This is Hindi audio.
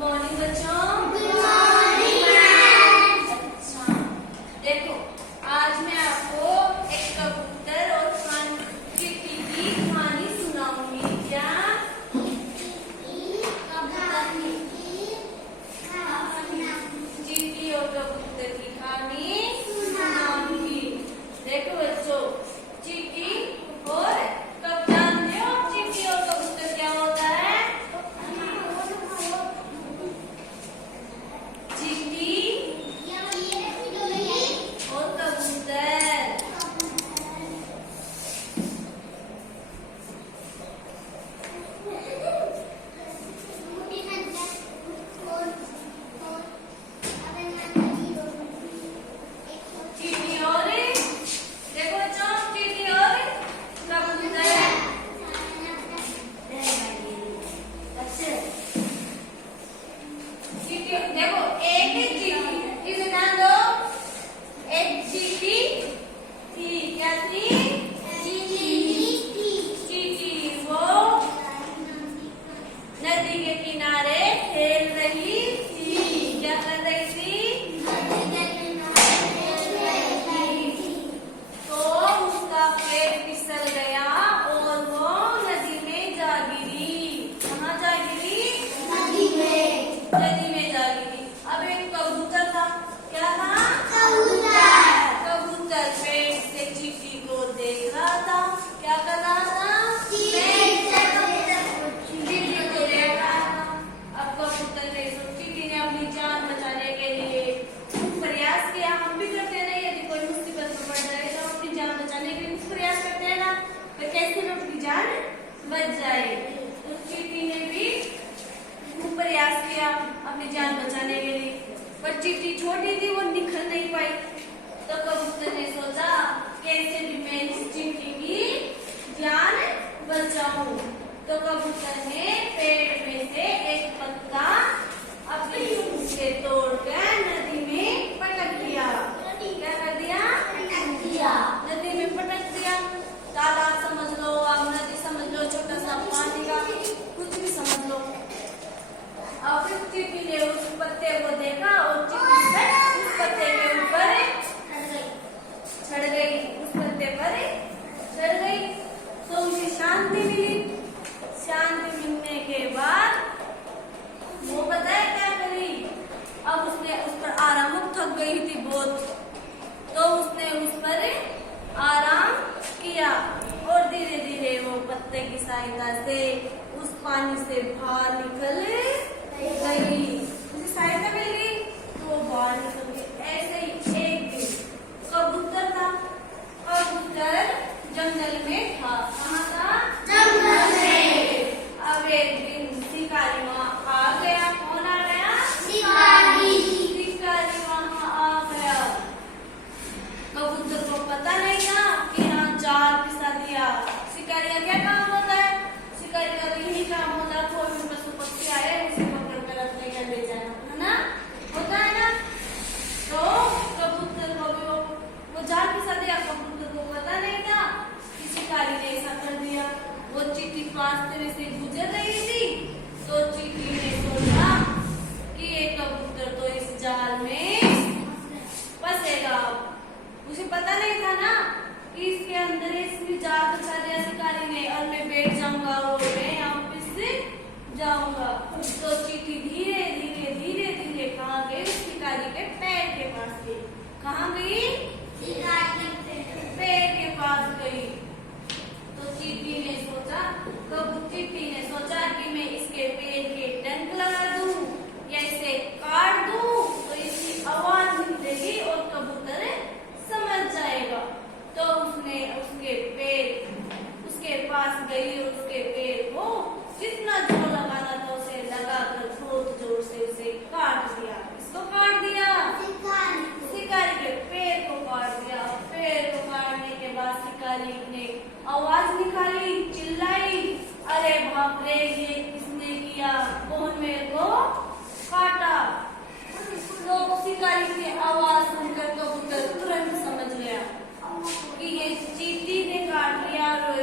मॉर्निंग बच्चों। Good morning ma'am. अच्छा, देखो आज मैं आपको एक कबूतर और चिट्टी की कहानी सुनाऊंगी। क्या? चिट्टी और कबूतर की कहानी सुनाऊंगी। देखो बच्चों, चिट्टी और कब जानते हो चिट्टी और कबूतर क्या होता है? चिट्टी और कबूतर। चिट्टी और देखो बच्चों, चिट्टी और कबूतर। अच्छा, चिट्टी देखो, एक ही चिट्टी, इसे ध्यान दो। एक चिट्टी थी। क्या थी? चिट्टी वो नदी के किनारे खेल रही थी। क्या कर रही थी? तो उसका पैर फिसल गया और वो नदी में जा गिरी। कहाँ जा गिरी? नदी में जा गिरी। अब एक कबूतर था। क्या था? कबूतर पेड़ से चिट्टी को देख रहा था। क्या कर रहा था? चिट्टी को देख रहा था। अब कबूतर ने चिट्टी ने अपनी जान बचाने के लिए खूब प्रयास किया। हम भी करते हैं, यदि कोई मुसीबत में पड़ जाए तो अपनी जान बचाने के लिए कुछ प्रयास करते हैं ना, तो कैसे में अपनी जान बच जाए। तो चिट्टी ने भी खूब प्रयास किया अपनी जान बचाने के लिए, पर चिट्टी छोटी थी, वो निकल नहीं पाई। तो कबूतर ने सोचा कैसे भी मैं इस चिट्टी की जान बचाऊं। तो कबूतर ने पेड़ में से एक पत्ता अपनी सूंड से तोड़कर नदी में पटक दिया। क्या कर दिया? नदी में पटक दिया। तालाब समझ लो, आप नदी समझ लो, छोटा सा पानी का कुछ भी समझ लो। और फिर चिट्टी ने उस पत्ते को देखा और चिट्टी उस पत्ते के ऊपर चढ़ गई। उस पत्ते पर चढ़ गई तो उसे शांति मिली। शांति मिलने के बाद वो पता है क्या करी? अब उसने उस पर आराम, थक गई थी बहुत, तो उसने उस पर आराम किया और धीरे धीरे वो पत्ते की सहायता से उस पानी से बाहर निकल गई। उसे सहायता मिल गई तो वो बाहर निकल गई। ऐसे ही एक दिन कबूतर था। कबूतर जंगल में था। कहाँ था? जंगल में। अब एक दिन शिकारी वहाँ आ गया। कौन आ गया? शिकारी वहाँ आ गया। कबूतर को पता नहीं था कि यहाँ जाल बिछा दिया। शिकारी का क्या काम होता है? शिकारी का तो यही काम होता है, कोई भी पशु पक्षी आए उसे पकड़ कर अपने घर ले जाना, है ना? होता है ना? तो कबूतर को भी वो जाल बिछा दिया। कबूतर को पता नहीं था कि शिकारी ने ऐसा कर दिया। वो चिट्टी रास्ते से गुजर रही थी तो चिट्टी ने सोचा कि ये कबूतर तो इस जाल में फंसेगा। उसे पता नहीं था ना कि इसके अंदर इसमें जाल बिछा दिया शिकारी ने और मैं बैठ जाऊंगा और मैं यहाँ से जाऊंगा। तो चिट्टी धीरे धीरे धीरे धीरे कहाँ गई? शिकारी के पैर के पास गई। कहाँ गई? पैर के पास गई। तो चिट्टी ने सोचा कि मैं इसके पैर के डंक लगा दूं या इसे काट दूं तो इसकी आवाज निकलेगी और कबूतर समझ जाएगा। तो उसने उसके पास गई और उसके पैर को जितना जोर लगाना था उसे लगाकर बहुत जोर से उसे काट दिया। इसको काट दिया? शिकारी के पैर को काट दिया। पैर को काटने के बाद शिकारी ने आवाज निकाली, चिल्लाई, अरे बाप रे, ये किसने किया? कौन मेरे को काटा? तो शिकारी की आवाज सुनकर कबूतर तुरंत समझ गया कि ये चिट्टी ने काट लिया और